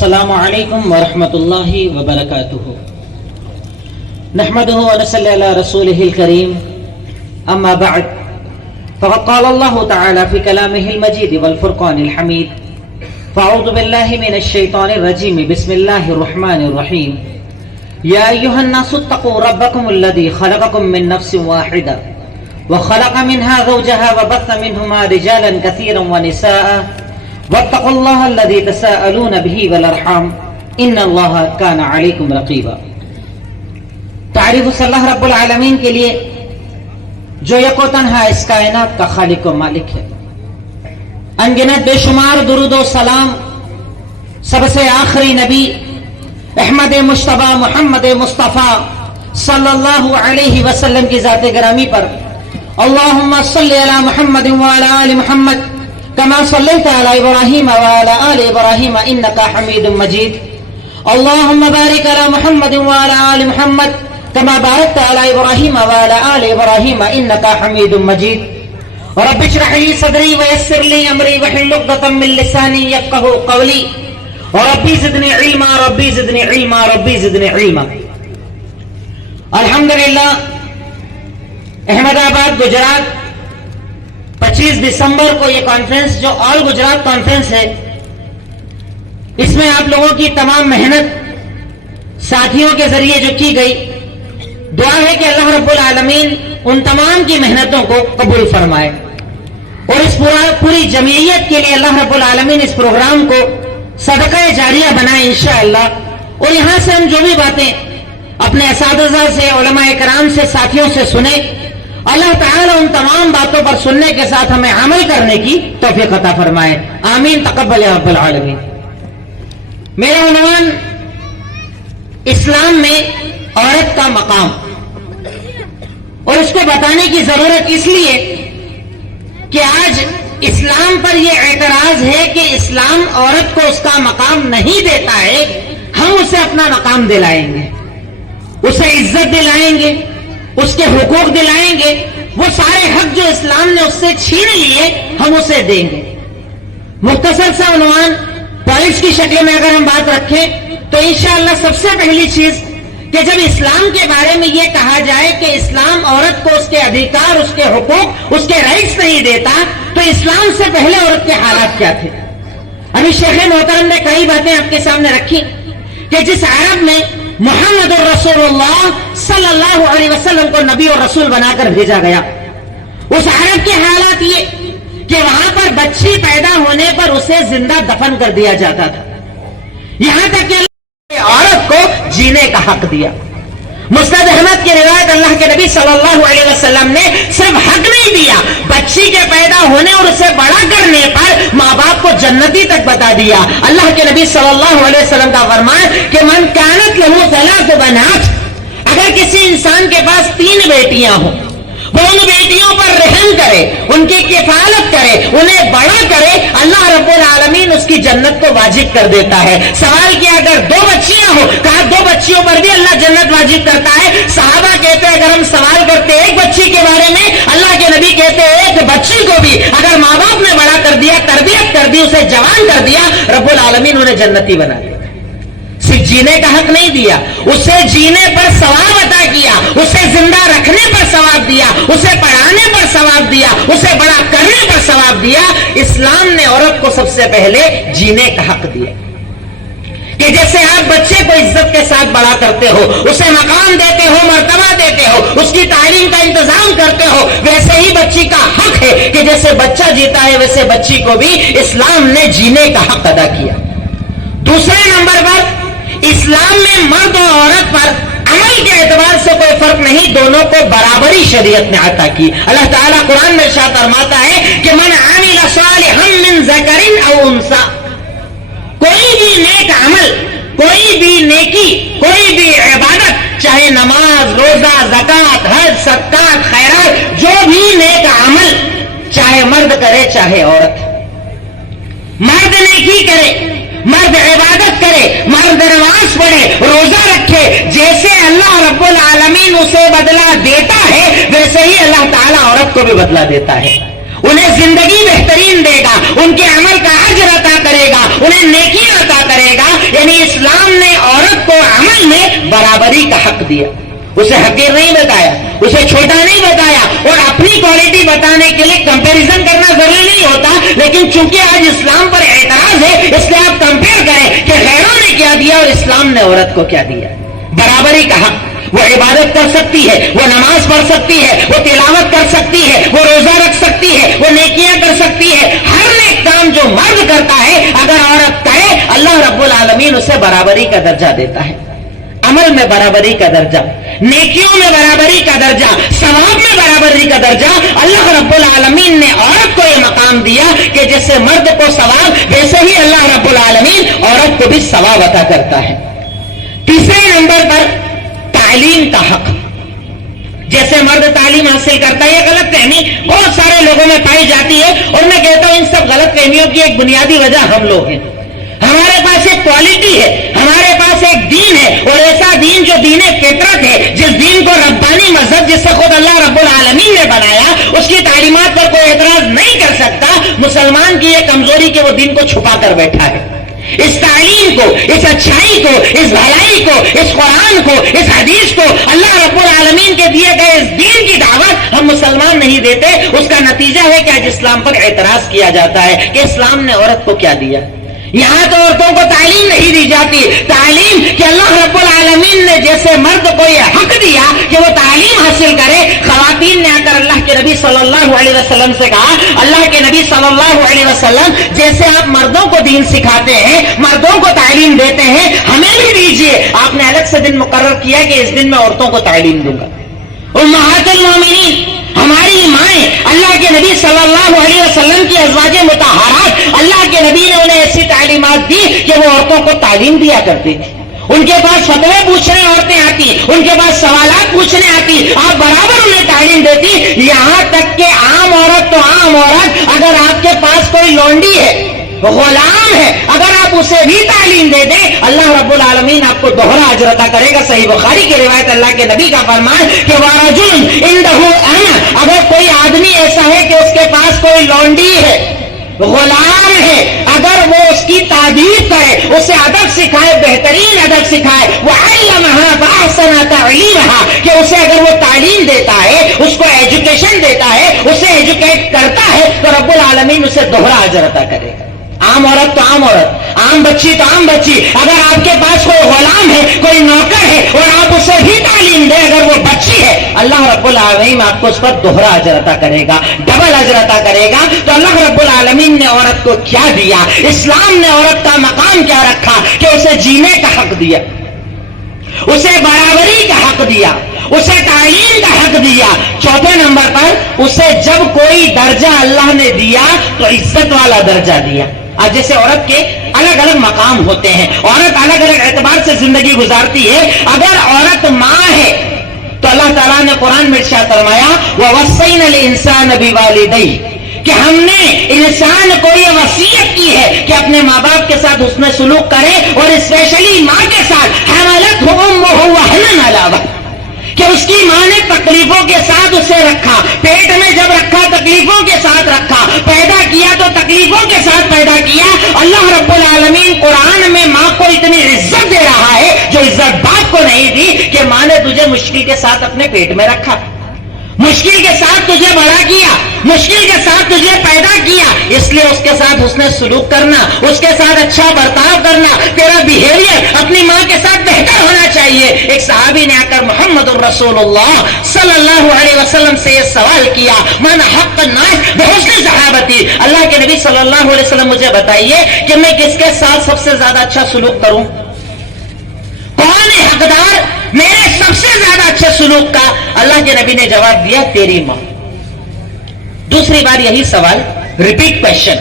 السلام علیکم ورحمۃ اللہ وبرکاتہ نحمده ونصلي على رسوله الكريم اما بعد فقد قال الله تعالى في كلامه المجيد والفرقان الحميد فاعوذ بالله من الشيطان الرجيم بسم الله الرحمن الرحيم يا ايها الناس اتقوا ربكم الذي خلقكم من نفس واحدة وخلق منها زوجها وبث منهما رجالا كثيرا ونساء واتقوا الله الذي تساءلون به والارحام ان الله كان عليكم رقيبا۔ تعریف صلی اللہ رب العالمین کے لیے جو یک و تنہا اس کائنات کا خالق و مالک ہے۔ انگنت بے شمار درود و سلام سب سے آخری نبی احمد مجتبی محمد مصطفیٰ صلی اللہ علیہ وسلم کی ذات گرامی پر اللہم صلی علی محمد وعلی آل محمد كما صليت على إبراهيم وعلى آل إبراهيم إنك حميد مجيد اللهم بارك على محمد وعلى آل محمد كما باركت على إبراهيم وعلى آل إبراهيم إنك حميد مجيد رب اشرح لي صدري ويسر لي أمري واحلل عقدة من لساني يفقهوا قولي ربي زدني علما ربي زدني علما ربي زدني علما۔ الحمدللہ احمد آباد گجرات 25 دسمبر کو یہ کانفرنس جو آل گجرات کانفرنس ہے، اس میں آپ لوگوں کی تمام محنت ساتھیوں کے ذریعے جو کی گئی، دعا ہے کہ اللہ رب العالمین ان تمام کی محنتوں کو قبول فرمائے اور اس پوری جمعیت کے لیے اللہ رب العالمین اس پروگرام کو صدقہ جاریہ بنائے انشاءاللہ۔ اور یہاں سے ہم جو بھی باتیں اپنے اساتذہ سے، علماء کرام سے، ساتھیوں سے سنیں، اللہ تعالیٰ ان تمام باتوں پر سننے کے ساتھ ہمیں عمل کرنے کی توفیق عطا فرمائے، آمین تقبل یا رب العالمین۔ میرا عنوان اسلام میں عورت کا مقام، اور اس کو بتانے کی ضرورت اس لیے کہ آج اسلام پر یہ اعتراض ہے کہ اسلام عورت کو اس کا مقام نہیں دیتا ہے۔ ہم اسے اپنا مقام دلائیں گے، اسے عزت دلائیں گے، اس کے حقوق دلائیں گے، وہ سارے حق جو اسلام نے اس سے چھین لیے ہم اسے دیں گے۔ مختصر سا عنوان پوائنٹس کی شکل میں اگر ہم بات رکھیں تو انشاءاللہ سب سے پہلی چیز کہ جب اسلام کے بارے میں یہ کہا جائے کہ اسلام عورت کو اس کے ادھیکار، اس کے حقوق، اس کے رائٹس نہیں دیتا، تو اسلام سے پہلے عورت کے حالات کیا تھے؟ ابھی شیخ محترم نے کئی باتیں آپ کے سامنے رکھی کہ جس عرب میں محمد الرسول اللہ صلی اللہ علیہ وسلم کو نبی اور رسول بنا کر بھیجا گیا، اس عرب کے حالات یہ کہ وہاں پر بچی پیدا ہونے پر اسے زندہ دفن کر دیا جاتا تھا، یہاں تک کہ عورت کو جینے کا حق دیا۔ مسند احمد کی روایت، اللہ کے نبی صلی اللہ علیہ وسلم نے صرف حق نہیں دیا، بچی کے پیدا ہونے اور اسے بڑا کرنے پر ماں باپ کو جنتی تک بتا دیا۔ اللہ کے نبی صلی اللہ علیہ وسلم کا فرمان کہ من کانت لہو ثلاث بنات، اگر کسی انسان کے پاس 3 بیٹیاں ہوں، وہ ان بیٹیوں پر رحم کرے، ان کی کفالت کرے، انہیں بڑا کرے، اللہ رب العالمین اس کی جنت کو واجب کر دیتا ہے۔ سوال کیا اگر 2 بچیاں ہوں، کہا 2 بچیوں پر بھی اللہ جنت واجب کرتا ہے۔ صحابہ کہتے ہیں اگر ہم سوال کرتے ایک بچی کے بارے میں، اللہ کے نبی کہتے ایک بچی کو بھی اگر ماں باپ نے بڑا کر دیا، تربیت کر دی، اسے جوان کر دیا، رب العالمین انہیں جنتی بنا دیا۔ صرف جینے کا حق نہیں دیا، اسے جینے پر ثواب عطا کیا، اسے زندہ رکھنے پر ثواب دیا، اسے پڑھانے پر ثواب دیا، اسے بڑا کرنے پر ثواب دیا۔ اسلام نے عورت کو سب سے پہلے جینے کا حق دیا کہ جیسے آپ بچے کو عزت کے ساتھ بڑا کرتے ہو، اسے مقام دیتے ہو، مرتبہ دیتے ہو، اس کی تعلیم کا انتظام کرتے ہو، ویسے ہی بچی کا حق ہے کہ جیسے بچہ جیتا ہے ویسے بچی کو بھی اسلام نے جینے کا حق ادا کیا۔ دوسرے نمبر پر اسلام میں مرد اور عورت پر عمل کے اعتبار سے کوئی فرق نہیں، دونوں کو برابری شریعت نے عطا کی۔ اللہ تعالیٰ قرآن میں ارشاد فرماتا ہے کہ من عمل صالحا من ذکر او انثی، کوئی بھی نیک عمل، کوئی بھی نیکی، کوئی بھی عبادت، چاہے نماز، روزہ، زکوٰۃ، حج، صدقات، خیرات، جو بھی نیک عمل چاہے مرد کرے چاہے عورت، مرد نیکی کرے، مرد عبادت کرے، مرد نماز پڑھے، روزہ رکھے، جیسے اللہ رب العالمین اسے بدلہ دیتا ہے ویسے ہی اللہ تعالیٰ عورت کو بھی بدلہ دیتا ہے۔ انہیں زندگی بہترین دے گا، ان کے عمل کا اجر عطا کرے گا، انہیں نیکیاں عطا کرے گا۔ یعنی اسلام نے عورت کو عمل میں برابری کا حق دیا، اسے حقیر نہیں بتایا، اسے چھوٹا نہیں بتایا، اور اپنی کوالٹی بتانے کے لیے کمپیریزن کرنا ضروری نہیں ہوتا، لیکن چونکہ آج اسلام پر اعتراض ہے اس لیے آپ کمپیئر کریں کہ غیروں نے کیا دیا اور اسلام نے عورت کو کیا دیا۔ برابری کا حق، وہ عبادت کر سکتی ہے، وہ نماز پڑھ سکتی ہے، وہ تلاوت کر سکتی ہے، وہ روزہ رکھ سکتی ہے، وہ نیکیاں کر سکتی ہے، ہر نیک کام جو مرد کرتا ہے اگر عورت کرے اللہ رب العالمین اسے برابری کا درجہ دیتا ہے۔ عمل میں برابری کا درجہ، نیکیوں میں برابری کا درجہ، ثواب میں برابری کا درجہ، اللہ رب العالمین نے عورت کو یہ مقام دیا کہ جیسے مرد کو ثواب ویسے ہی اللہ رب العالمین عورت کو بھی ثواب عطا کرتا ہے۔ تیسرے نمبر پر تعلیم کا حق، جیسے مرد تعلیم حاصل کرتا ہے، یہ غلط فہمی بہت سارے لوگوں میں پائی جاتی ہے، اور میں کہتا ہوں ان سب غلط فہمیوں کی ایک بنیادی وجہ ہم لوگ ہیں۔ ہمارے پاس ایک کوالٹی ہے، ہمارے پاس ایک دین ہے، اور ایسا دین جو دین فطرت ہے، جس دین کو ربانی مذہب جس سے خود اللہ رب العالمین نے بنایا، اس کی تعلیمات پر کوئی اعتراض نہیں کر سکتا۔ مسلمان کی یہ کمزوری کہ وہ دین کو چھپا کر بیٹھا ہے۔ اس تعلیم کو، اس اچھائی کو، اس بھلائی کو، اس قرآن کو، اس حدیث کو، اللہ رب العالمین کے دیے گئے اس دین کی دعوت ہم مسلمان نہیں دیتے۔ اس کا نتیجہ ہے کہ آج اسلام پر اعتراض کیا جاتا ہے کہ اسلام نے عورت کو کیا دیا۔ یہاں تو عورتوں کو تعلیم نہیں دی جاتی، تعلیم کہ اللہ رب العالمین نے جیسے مرد کو یہ حق دیا کہ وہ تعلیم حاصل کرے، خواتین نے آ کر اللہ کے نبی صلی اللہ علیہ وسلم سے کہا، اللہ کے نبی صلی اللہ علیہ وسلم جیسے آپ مردوں کو دین سکھاتے ہیں، مردوں کو تعلیم دیتے ہیں، ہمیں بھی دیجیے۔ آپ نے الگ سے دن مقرر کیا کہ اس دن میں عورتوں کو تعلیم دوں گا۔ امہات المومنین، ہماری مائیں، اللہ کے نبی صلی اللہ علیہ وسلم کی ازواج مطہرات، اللہ کے نبی نے انہیں ایسی تعلیمات دی کہ وہ عورتوں کو تعلیم دیا کرتی تھی۔ ان کے پاس فتوے پوچھنے عورتیں آتی، ان کے پاس سوالات پوچھنے آتی، آپ برابر انہیں تعلیم دیتی۔ یہاں تک کہ عام عورت تو عام عورت، اگر آپ کے پاس کوئی لونڈی ہے، غلام ہے، اگر آپ اسے بھی تعلیم دے دیں، اللہ رب العالمین آپ کو دوہرا اجر عطا کرے گا۔ صحیح بخاری کی روایت، اللہ کے نبی کا فرمان کہ وَرَجُلٌ عِندَهُ أَمَةٌ، اگر کوئی آدمی ایسا ہے کہ اس کے پاس کوئی لونڈی ہے، غلام ہے، اگر وہ اس کی تعریف کرے، اسے ادب سکھائے، بہترین ادب سکھائے، وَعَلَّمَهَا فَأَحْسَنَ تَعْلِيمَهَا، کہ اسے اگر وہ تعلیم دیتا ہے، اس کو ایجوکیشن دیتا ہے، اسے ایجوکیٹ کرتا ہے، تو رب العالمین اسے دوہرا اجر عطا کرے گا۔ عام عورت تو عام عورت، عام بچی تو عام بچی، اگر آپ کے پاس کوئی غلام ہے، کوئی نوکر ہے، اور آپ اسے بھی تعلیم دیں، اگر وہ بچی ہے، اللہ رب العالمین آپ کو اس پر دوہرا اجر عطا کرے گا، ڈبل اجر عطا کرے گا۔ تو اللہ رب العالمین نے عورت کو کیا دیا؟ اسلام نے عورت کا مقام کیا رکھا کہ اسے جینے کا حق دیا، اسے برابری کا حق دیا، اسے تعلیم کا حق دیا۔ چوتھے نمبر پر اسے جب کوئی درجہ اللہ نے دیا تو عزت والا درجہ دیا۔ آج جیسے عورت کے الگ الگ مقام ہوتے ہیں، عورت الگ الگ اعتبار سے زندگی گزارتی ہے۔ اگر عورت ماں ہے تو اللہ تعالیٰ نے قرآن میں ارشاد فرمایا وَوَصَّيْنَا الْإِنسَانَ بِوَالِدَيْهِ، کہ ہم نے انسان کو یہ وصیت کی ہے کہ اپنے ماں باپ کے ساتھ حسن سلوک کرے، اور اسپیشلی ماں کے ساتھ، حملتہ امہ وہنا علی وہن، کہ اس کی ماں نے تکلیفوں کے ساتھ اسے رکھا، پیٹ میں جب رکھا تکلیفوں کے ساتھ رکھا، پیدا کیا تو تکلیفوں کے ساتھ پیدا کیا۔ اللہ رب العالمین قرآن میں ماں کو اتنی عزت دے رہا ہے جو عزت باپ کو نہیں دی، کہ ماں نے تجھے مشکل کے ساتھ اپنے پیٹ میں رکھا، مشکل کے ساتھ تجھے بڑا کیا، مشکل کے ساتھ تجھے پیدا کیا، اس لیے اس کے ساتھ حسن سلوک کرنا، اس کے ساتھ اچھا برتاؤ کرنا، تیرا بیہیویئر اپنی ماں کے ساتھ بہتر ہونا چاہیے۔ ایک صحابی نے آ کر محمد الرسول اللہ صلی اللہ علیہ وسلم سے یہ سوال کیا، من حق الناس بحسن صحابتی، اللہ کے نبی صلی اللہ علیہ وسلم مجھے بتائیے کہ میں کس کے ساتھ سب سے زیادہ اچھا سلوک کروں؟ کون ہے حقدار میرے سب سے زیادہ اچھے سلوک کا؟ اللہ کے نبی نے جواب دیا تیری ماں۔ دوسری بار یہی سوال، ریپیٹ کوشچن،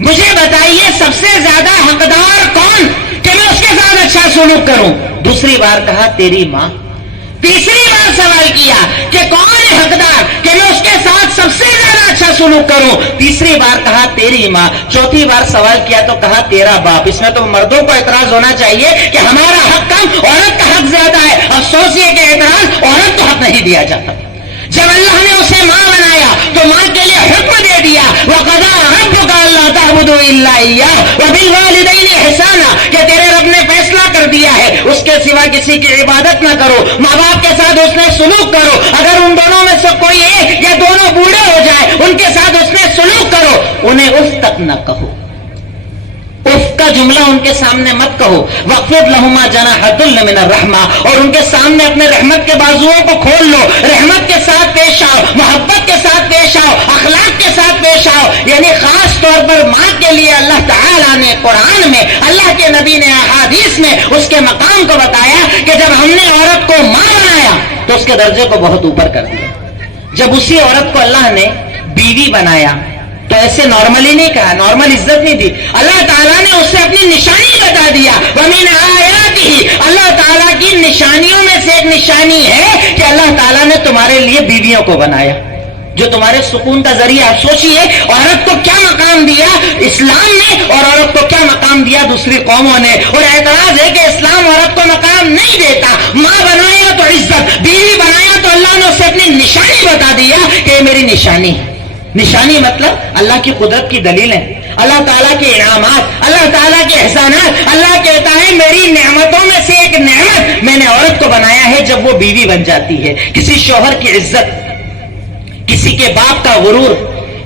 مجھے بتائیے سب سے زیادہ حقدار کون کہ میں اس کے ساتھ اچھا سلوک کروں؟ دوسری بار کہا تیری ماں۔ تیسری بار سوال کیا کہ کون ہے حقدار کہ میں اس کے ساتھ سب سے زیادہ اچھا سلوک کروں؟ تیسری بار کہا تیری ماں۔ چوتھی بار سوال کیا تو کہا تیرا باپ۔ اس میں تو مردوں کو اعتراض ہونا چاہیے کہ ہمارا حق کم، عورت کا حق زیادہ ہے۔ افسوس یہ کہ اعتراض، عورت کو حق نہیں دیا جاتا۔ جب اللہ نے اسے ماں بنایا تو ماں کے لیے حکم دے دیا وَقَضَىٰ رَبُّكَ أَلَّا تَعْبُدُوا إِلَّا إِيَّاهُ وَبِالْوَالِدَيْنِ إِحْسَانًا کہ تیرے رب نے فیصلہ کر دیا ہے اس کے سوا کسی کی عبادت نہ کرو، ماں باپ کے ساتھ اس نے سلوک کرو، اگر ان دونوں میں سے کوئی ایک یا دونوں بوڑھے ہو جائے ان کے ساتھ اس نے سلوک کرو، انہیں اف تک نہ کہو، اف کا جملہ ان کے سامنے مت کہو، وَاخْفِضْ لَهُمَا جَنَاحَ الذُّلِّ مِنَ الرَّحْمَةِ اور ان کے سامنے اپنے رحمت کے بازوؤں کو کھول لو، رحمت کے ساتھ پیش آؤ، محبت کے ساتھ پیش آؤ، اخلاق کے ساتھ پیش آؤ۔ یعنی خاص طور پر ماں کے لیے اللہ تعالیٰ نے قرآن میں، اللہ کے نبی نے احادیث میں اس کے مقام کو بتایا کہ جب ہم نے عورت کو ماں بنایا تو اس کے درجے کو بہت اوپر کر دیا۔ جب اسی عورت کو اللہ نے بیوی بنایا تو ایسے نارملی نہیں کہا، نارمل عزت نہیں دی، اللہ تعالیٰ نے اسے اپنی نشانی بتا دیا۔ وَمِنْ آیَاتِهِ اللہ تعالیٰ کی نشانیوں میں سے ایک نشانی ہے کہ اللہ تعالیٰ نے تمہارے لیے بیویوں کو بنایا جو تمہارے سکون کا ذریعہ۔ آپ سوچئے عورت کو کیا مقام دیا اسلام نے اور عورت کو کیا مقام دیا دوسری قوموں نے، اور اعتراض ہے کہ اسلام عورت کو مقام نہیں دیتا۔ ماں بنایا تو عزت، بیوی بنایا تو اللہ نے اسے اپنی نشانی بتا دیا کہ یہ میری نشانی ہے۔ نشانی مطلب اللہ کی قدرت کی دلیل ہے، اللہ تعالیٰ کے انعامات، اللہ تعالیٰ کے احسانات۔ اللہ کہتا ہے میری نعمتوں میں سے ایک نعمت میں نے عورت کو بنایا ہے جب وہ بیوی بن جاتی ہے۔ کسی شوہر کی عزت، کسی کے باپ کا غرور،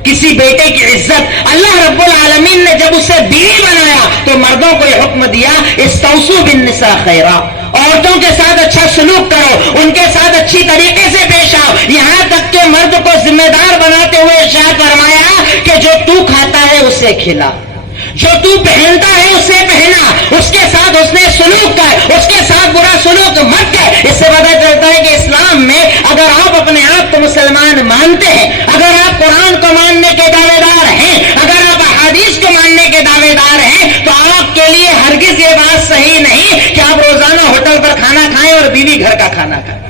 کسی بیٹے کی عزت، اللہ رب العالمین نے جب اسے بیوی بنایا تو مردوں کو یہ حکم دیا استوصوا بالنساء خیرا، عورتوں کے ساتھ اچھا سلوک کرو، ان کے ساتھ اچھی طریقے سے پیش آؤ۔ یہاں تک کہ مرد کو ذمہ دار بناتے ہوئے ارشاد فرمایا کہ جو تو کھاتا ہے اسے کھلا، جو تو پہنتا ہے اسے پہنا، اس کے ساتھ اس نے سلوک کر، اس کے ساتھ برا سلوک مت کر۔ اس سے پتہ چلتا ہے کہ اسلام میں اگر آپ اپنے آپ کو مسلمان مانتے ہیں، اگر آپ قرآن کو ماننے کے دعوے دار ہیں، اگر آپ احادیث کو ماننے کے دعوے دار ہیں، تو آپ کے لیے ہرگز یہ بات صحیح نہیں کہ آپ روزانہ ہوٹل پر کھانا کھائیں اور بیوی گھر کا کھانا کھائیں۔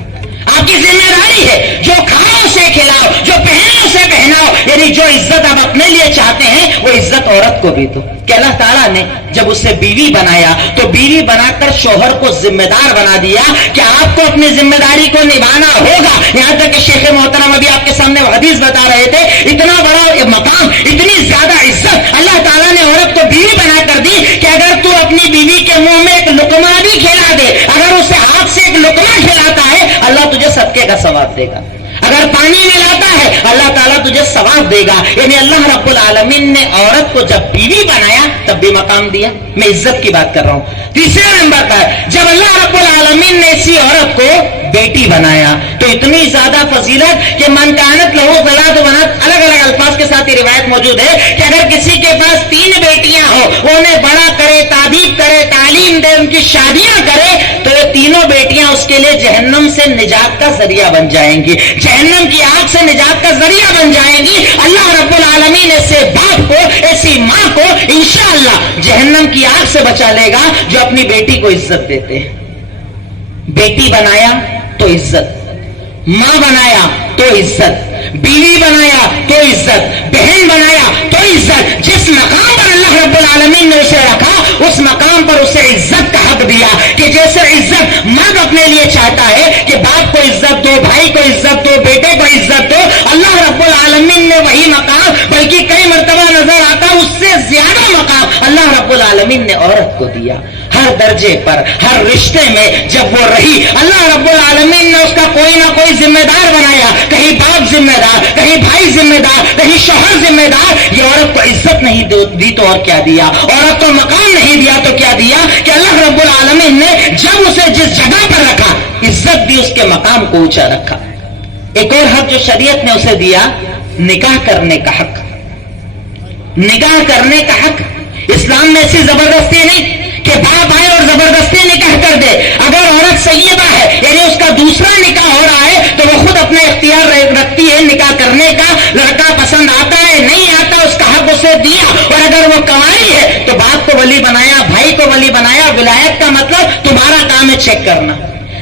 آپ کی ذمہ داری ہے جو کھاؤ اسے کھلاؤ، جو پہنو اسے پہناؤ، یعنی جو عزت آپ اپنے لیے چاہتے ہیں وہ عزت عورت کو بھی دو۔ کہ اللہ تعالیٰ نے جب اسے بیوی بنایا تو بیوی بنا کر شوہر کو ذمہ دار بنا دیا کہ آپ کو اپنی ذمہ داری کو نبھانا ہوگا۔ یہاں تک کہ شیخ محترم ابھی آپ کے سامنے حدیث بتا رہے تھے، اتنا بڑا مقام، اتنی زیادہ عزت اللہ تعالیٰ نے عورت کو بیوی بنا کر دی کہ اگر تو اپنی بیوی کے منہ میں ایک لقمہ بھی کھلا دے، اگر اسے ہاتھ سے ایک لقمہ کھلاتا ہے اللہ تجھے صدقے کا ثواب دے گا، اگر پانی ملاتا ہے اللہ تعالیٰ تجھے ثواب دے گا۔ یعنی اللہ رب العالمین نے عورت کو جب بیوی بنایا تب بھی مقام دیا۔ میں عزت کی بات کر رہا ہوں۔ تیسرے نمبر پر جب اللہ رب العالمین نے اسی عورت کو بیٹی بنایا تو اتنی زیادہ فضیلت کہ من کانت لہو ثلاث بنات، الگ الگ الفاظ کے ساتھ یہ روایت موجود ہے کہ اگر کسی کے پاس 3 بیٹیاں ہو، وہ انہیں بڑا کرے، تعدیب کرے، تعلیم دے، ان کی شادیاں کرے، تو یہ تینوں بیٹیاں اس کے لیے جہنم سے نجات کا ذریعہ بن جائیں گی، جہنم کی آگ سے نجات کا ذریعہ بن جائیں گی۔ اللہ رب العالمین ایسے باپ کو، ایسی ماں کو انشاءاللہ جہنم کی آگ سے بچا لے گا جو اپنی بیٹی کو عزت دیتے ہیں۔ بیٹی بنایا تو عزت، ماں بنایا تو عزت، بیوی بنایا تو عزت، بہن بنایا تو عزت۔ جس مقام پر اللہ رب العالمین نے اسے رکھا اس مقام پر اسے عزت کا حق دیا کہ جیسے عزت مرد اپنے لیے چاہتا ہے کہ باپ کو عزت دو، بھائی کو عزت دو، بیٹے کو عزت دو، اللہ رب العالمین نے وہی مقام، بلکہ کئی مرتبہ نظر آتا اس سے زیادہ مقام اللہ رب العالمین نے عورت کو دیا۔ ہر درجے پر، ہر رشتے میں جب وہ رہی اللہ رب العالمین نے اس کا کوئی نہ کوئی ذمہ دار بنایا، کہیں باپ ذمہ دار، کہیں بھائی ذمہ دار، کہیں شوہر ذمہ دار۔ یہ عورت کو عزت نہیں دی تو اور کیا دیا، عورت کو مقام نہیں دیا تو کیا دیا کہ اللہ رب العالمین نے جب اسے جس جگہ پر رکھا عزت دی، اس کے مقام کو اونچا رکھا۔ ایک اور حق جو شریعت نے اسے دیا، نکاح کرنے کا حق۔ نکاح کرنے کا حق اسلام میں ایسی زبردستی نہیں کہ باپ آئے اور زبردستی نکاح کر دے۔ اگر عورت سیدہ ہے یعنی اس کا دوسرا نکاح ہو رہا ہے تو وہ خود اپنا اختیار رکھتی ہے نکاح کرنے کا، لڑکا پسند آتا ہے نہیں آتا اس کا حق اسے دیا، اور اگر وہ کنواری ہے تو باپ کو ولی بنایا، بھائی کو ولی بنایا۔ ولایت کا مطلب تمہارا کام ہے چیک کرنا،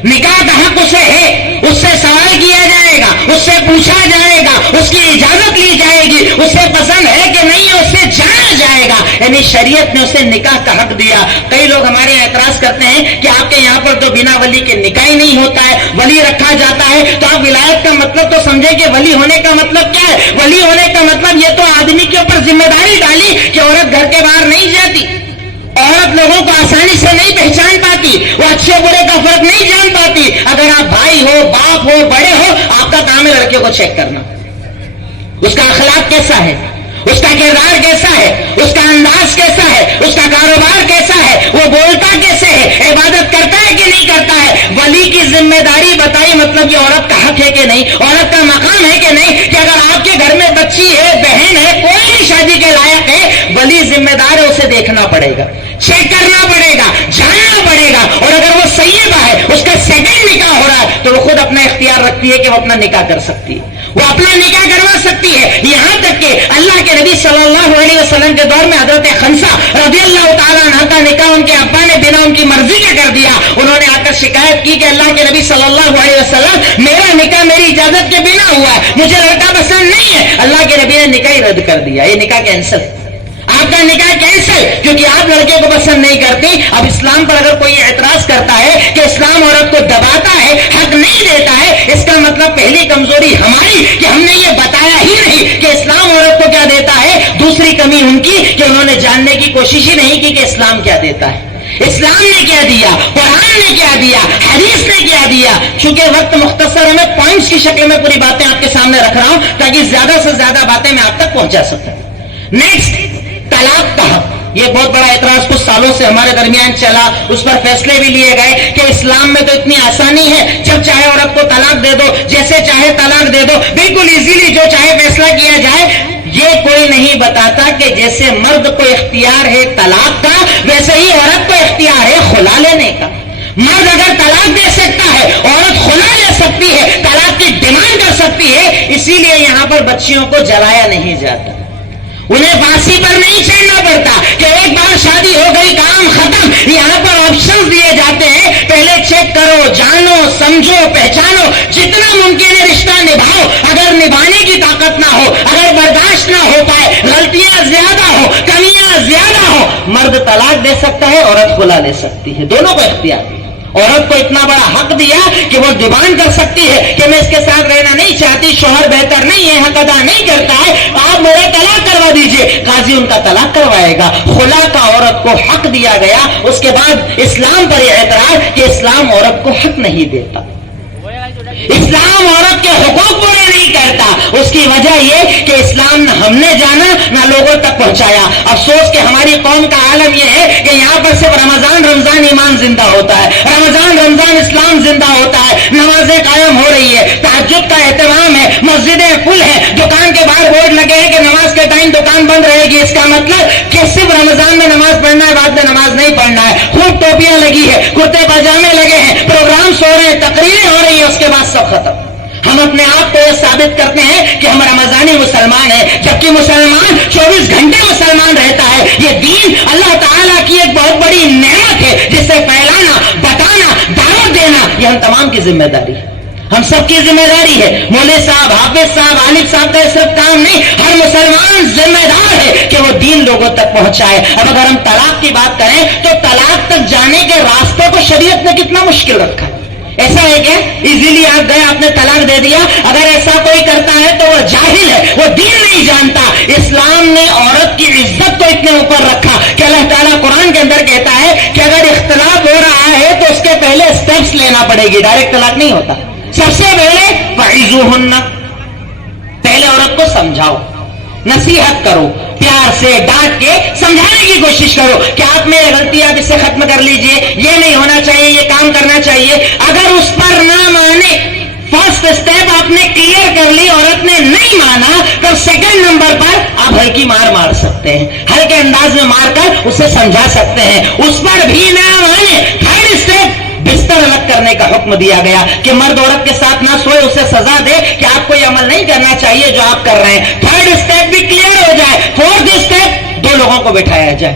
نکاح کا حق اسے ہے، اس سے سوال کیا جائے گا، اس سے پوچھا جائے گا، اس کی اجازت لی جائے گی، اسے پسند ہے کہ نہیں ہے اسے جانا جائے گا. یعنی شریعت نے اسے نکاح کا حق دیا. کئی لوگ ہمارے اعتراض کرتے ہیں کہ آپ کے یہاں پر تو بنا ولی کے نکاح ہی نہیں ہوتا ہے، ولی رکھا جاتا ہے. تو آپ ولایت کا مطلب تو سمجھے کہ ولی ہونے کا مطلب کیا ہے؟ ولی ہونے کا مطلب یہ تو آدمی کے اوپر ذمہ داری ڈالی کہ عورت گھر کے باہر نہیں جاتی، عورت لوگوں کو آسانی سے نہیں پہچان پاتی، وہ اچھے برے کا فرق نہیں جان پاتی. اگر آپ بھائی ہو، باپ ہو، بڑے ہو، آپ کا کام ہے لڑکیوں کو چیک کرنا، اس کا اخلاق کیسا ہے، اس کا کردار کیسا ہے، اس کا انداز کیسا ہے، اس کا کاروبار کیسا ہے، وہ بولتا کیسے ہے، عبادت کرتا ہے کہ نہیں کرتا ہے. ولی کی ذمہ داری بتائی، مطلب یہ عورت کا حق ہے کہ نہیں، عورت کا مقام ہے کہ نہیں، کہ اگر آپ کے گھر میں بچی ہے، بہن ہے، کوئی بھی شادی کے لائق ہے، ولی ذمہ دار ہے، اسے دیکھنا پڑے گا، چیک کرنا پڑے گا، جاننا پڑے گا. اور اگر وہ سیدہ ہے، اس کا سیکنڈ نکاح ہو رہا ہے، تو وہ خود اپنا اختیار رکھتی ہے کہ وہ اپنا نکاح کر سکتی ہے، وہ اپنا نکاح کروا سکتی ہے. یہاں تک کہ اللہ کے نبی صلی اللہ علیہ وسلم کے دور میں حضرت خنسا رضی اللہ تعالیٰ عنہ کا نکاح ان کے ابا نے بنا ان کی مرضی کے کر دیا. انہوں نے آ کر شکایت کی کہ اللہ کے نبی صلی اللہ علیہ وسلم میرا نکاح میری اجازت کے بنا ہوا ہے، مجھے لڑکا پسند نہیں ہے. اللہ کے نبی نے نکاح ہی رد کر دیا، یہ نکاح کینسل، آپ کا نکاح کینسل، کیونکہ آپ لڑکے کو پسند نہیں کرتی. اب اسلام پر اگر کوئی اعتراض کرتا ہے کہ اسلام عورت کو دباتا ہے، حق نہیں دیتا ہے، اس کا مطلب پہلی کمزوری ہماری کہ ہم نے یہ بتایا ہی نہیں کہ اسلام عورت کو کیا دیتا ہے. دوسری کمی ان کی کہ انہوں نے جاننے کی کوشش ہی نہیں کی کہ اسلام کیا دیتا ہے، اسلام نے کیا دیا، قرآن نے کیا دیا، حدیث نے کیا دیا. چونکہ وقت مختصر ہے، میں پوائنٹس کی شکل میں پوری باتیں آپ کے سامنے رکھ رہا ہوں تاکہ زیادہ سے زیادہ باتیں میں آپ تک پہنچا سکوں. نیکسٹ، طلاق کا حق. یہ بہت بڑا اعتراض کچھ سالوں سے ہمارے درمیان چلا، اس پر فیصلے بھی لیے گئے کہ اسلام میں تو اتنی آسانی ہے، جب چاہے عورت کو طلاق دے دو، جیسے چاہے طلاق دے دو، بالکل ایزیلی جو چاہے فیصلہ کیا جائے. یہ کوئی نہیں بتاتا کہ جیسے مرد کو اختیار ہے طلاق کا، ویسے ہی عورت کو اختیار ہے خلا لینے کا. مرد اگر طلاق دے سکتا ہے، عورت خلا لے سکتی ہے، طلاق کی ڈیمانڈ کر سکتی ہے. اسی لیے یہاں پر بچیوں کو جلایا نہیں جاتا، انہیں پھانسی پر نہیں چڑھنا پڑتا کہ ایک بار شادی ہو گئی کام ختم. یہاں پر آپشن دیے جاتے ہیں، پہلے چیک کرو، جانو، سمجھو، پہچانو، جتنا ممکن ہے رشتہ نبھاؤ. اگر نبھانے کی طاقت نہ ہو، اگر برداشت نہ ہو پائے، غلطیاں زیادہ ہو، کمیاں زیادہ ہو، مرد طلاق دے سکتا ہے، عورت خلا لے سکتی ہے، دونوں کو اختیار ہے. عورت کو اتنا بڑا حق دیا کہ وہ ڈیمانڈ کر سکتی ہے کہ میں اس کے ساتھ رہنا نہیں چاہتی، شوہر بہتر نہیں ہے، حق ادا نہیں کرتا ہے، آپ میرا طلاق کروا دیجئے. قاضی ان کا طلاق کروائے گا. خلا کا عورت کو حق دیا گیا. اس کے بعد اسلام پر یہ اعتراض کہ اسلام عورت کو حق نہیں دیتا، اسلام عورت کے حقوق پورے نہیں کرتا. اس کی وجہ یہ کہ اسلام نہ ہم نے جانا نہ لوگوں تک پہنچایا. افسوس کہ ہماری قوم کا عالم یہ ہے کہ یہاں پر صرف رمضان ایمان زندہ ہوتا ہے، رمضان اسلام زندہ ہوتا ہے، نمازیں قائم ہو رہی ہے، تہجد کا اہتمام ہے، مسجدیں فل ہیں، دکان کے باہر بورڈ لگے ہیں کہ نماز کے ٹائم دکان بند رہے گی. اس کا مطلب کہ صرف رمضان میں نماز پڑھنا ہے، بعد میں نماز نہیں پڑھنا ہے. خوب ٹوپیاں لگی ہے، کرتے پاجامے لگے ہیں، پروگرامس ہو رہے ہیں، تقریریں ہو رہی ہیں، اس کے بعد سب ختم. ہم اپنے آپ کو یہ ثابت کرتے ہیں کہ ہم رمضانی مسلمان ہیں، جبکہ مسلمان 24 گھنٹے مسلمان رہتا ہے. یہ دین اللہ تعالیٰ کی ایک بہت بڑی نعمت ہے جسے پھیلانا، بتانا، دعوت دینا یہ ہم تمام کی ذمہ داری ہے، ہم سب کی ذمہ داری ہے. مولوی صاحب، حافظ صاحب، عالم صاحب کا صرف کام نہیں، ہر مسلمان ذمہ دار ہے کہ وہ دین لوگوں تک پہنچائے. اب اگر ہم طلاق کی بات کریں تو طلاق تک جانے کے راستے کو شریعت نے کتنا مشکل رکھا ہے. ایسا ہے کہ ایزیلی آپ گئے، آپ نے طلاق دے دیا. اگر ایسا کوئی کرتا ہے تو وہ جاہل ہے، وہ دین نہیں جانتا. اسلام نے عورت کی عزت کو اتنے اوپر رکھا کہ اللہ تعالیٰ قرآن کے اندر کہتا ہے کہ اگر اختلاف ہو رہا ہے تو اس کے پہلے اسٹیپس لینا پڑے گی، ڈائریکٹ طلاق نہیں ہوتا. سب سے پہلے فعظوہن، پہلے عورت کو سمجھاؤ، نصیحت کرو، پیار سے ڈانٹ کے سمجھانے کی کوشش کرو کہ آپ میں غلطی، آپ اسے ختم کر لیجئے، یہ نہیں ہونا چاہیے، یہ کام کرنا چاہیے. اگر اس پر نہ مانے، فرسٹ اسٹیپ آپ نے کلیئر کر لی، عورت نے نہیں مانا، تو سیکنڈ نمبر پر آپ ہلکی مار سکتے ہیں، ہلکے انداز میں مار کر اسے سمجھا سکتے ہیں. اس پر بھی نہ مانے، تھرڈ اسٹیپ بستر الگ کرنے کا حکم دیا گیا کہ مرد عورت کے ساتھ نہ سوئے، اسے سزا دے کہ آپ کو یہ عمل نہیں کرنا چاہیے جو آپ کر رہے ہیں. تھرڈ اسٹیپ بھی کلیئر ہو جائے. فورتھ اسٹیپ دو لوگوں کو بٹھایا جائے،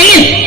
3,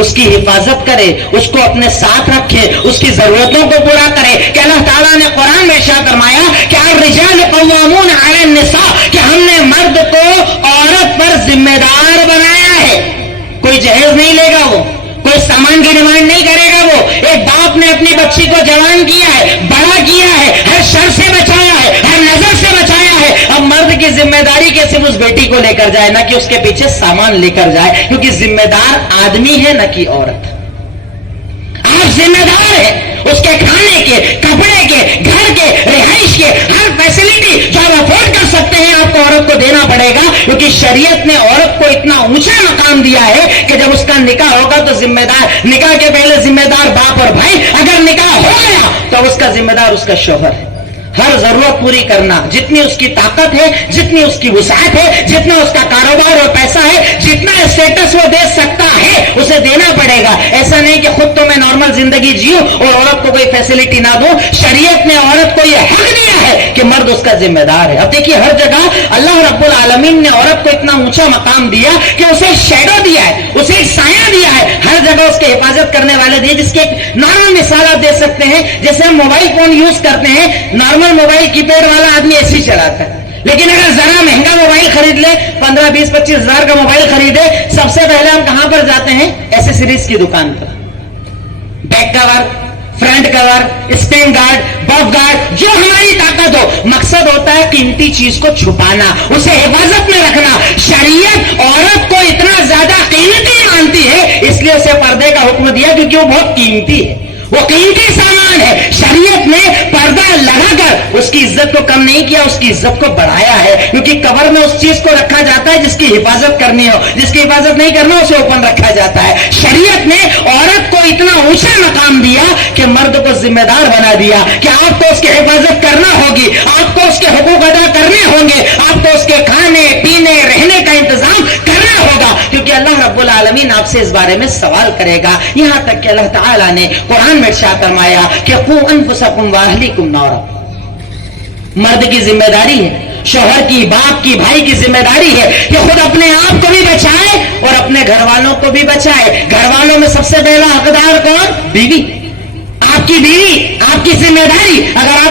اس کی حفاظت کرے, اس کو اپنے ساتھ رکھے, اس کی ضرورتوں کو پورا کرے. کہ اللہ تعالیٰ نے قرآن میں ارشاد فرمایا کہ الرجال قوامون علی النساء, کہ ہم نے مرد کو عورت پر ذمہ دار بنایا ہے. کوئی جہیز نہیں لے گا, وہ کوئی سامان کی ڈیمانڈ نہیں کرے گا. وہ ایک باپ نے اپنی بچی کو جوان کیا ہے, بڑا کیا ہے, ہر شر سے بچایا ہے, ہر نظر سے بچایا ہے. اب مرد کی ذمہ داری کہ صرف اس بیٹی کو لے کر جائے, نہ کہ اس کے پیچھے سامان لے کر جائے, کیونکہ ذمہ دار آدمی ہے نہ کہ عورت. آپ ذمہ دار ہیں اس کے کھانے کے, کپڑے کے, گھر کے, رہائش کے, ہر فیسلٹی جو آپ افورڈ کر سکتے ہیں آپ کو عورت کو دینا پڑے گا, کیونکہ شریعت نے عورت کو اتنا اونچا مقام دیا ہے کہ جب اس کا نکاح ہوگا تو ذمہ دار, نکاح کے پہلے ذمہ دار باپ اور بھائی, اگر نکاح ہو گیا تو اس کا ذمہ دار اس کا شوہر ہے. ہر ضرورت پوری کرنا, جتنی اس کی طاقت ہے, جتنی اس کی وسعت ہے, جتنا اس کا کاروبار اور پیسہ ہے, جتنا اسٹیٹس وہ دے سکتا ہے اسے دینا پڑے گا. ایسا نہیں کہ خود تو میں نارمل زندگی جیوں اور عورت کو کوئی فیسلٹی نہ دوں. شریعت نے عورت کو یہ حق دیا ہے کہ مرد اس کا ذمہ دار ہے. اب دیکھیے ہر جگہ اللہ رب العالمین نے عورت کو اتنا اونچا مقام دیا کہ اسے شیڈو دیا ہے, اسے ایک سایہ دیا ہے, ہر جگہ اس کی حفاظت کرنے والے دیے. جس کی ایک نارمل مثال آپ دے سکتے ہیں, جیسے ہم موبائل فون یوز کرتے ہیں, نارمل موبائل کی پیڈ والا آدمی ایسے ہی چلاتا ہے, لیکن اگر ذرا مہنگا موبائل خرید لے, 15-20-25 ہزار کا موبائل خریدے, سب سے پہلے ہم کہاں پر جاتے ہیں؟ ایسیسریز کی دکان پر. بیک کور, فرنٹ کور, اسکرین گارڈ, بف گارڈ, جو ہماری طاقت ہو. مقصد ہوتا ہے قیمتی چیز کو چھپانا, اسے حفاظت میں رکھنا. شریعت عورت کو اتنا زیادہ قیمتی مانتی ہے, اس لیے اسے پردے کا حکم دیا, کیونکہ وہ بہت قیمتی ہے, وہ قیمتی سامان ہے. شریعت نے پردہ لگا کر اس کی عزت کو کم نہیں کیا, اس کی عزت کو بڑھایا ہے, کیونکہ کور میں اس چیز کو رکھا جاتا ہے جس کی حفاظت کرنی ہو, جس کی حفاظت نہیں کرنا اسے اوپن رکھا جاتا ہے. شریعت نے عورت کو اتنا اونچا مقام دیا کہ مرد کو ذمہ دار بنا دیا کہ آپ کو اس کی حفاظت کرنا ہوگی, آپ کو اس کے حقوق ادا کرنے ہوں گے, آپ کو اس کے کھانے پینے رہنے کا انتظام کرنا ہوگا, کیونکہ اللہ رب العالمین آپ سے اس بارے میں سوال کرے گا. یہاں تک کہ اللہ تعالیٰ نے قرآن میں ارشاد فرمایا کہ قوا انفسکم واہلیکم نارا. مرد کی ذمہ داری ہے, شوہر کی, باپ کی, بھائی کی ذمہ داری ہے کہ خود اپنے آپ کو بھی بچائے اور اپنے گھر والوں کو بھی بچائے. گھر والوں میں سب سے پہلا حقدار کون؟ بیوی. آپ کی بیوی, آپ کی ذمہ داری. اگر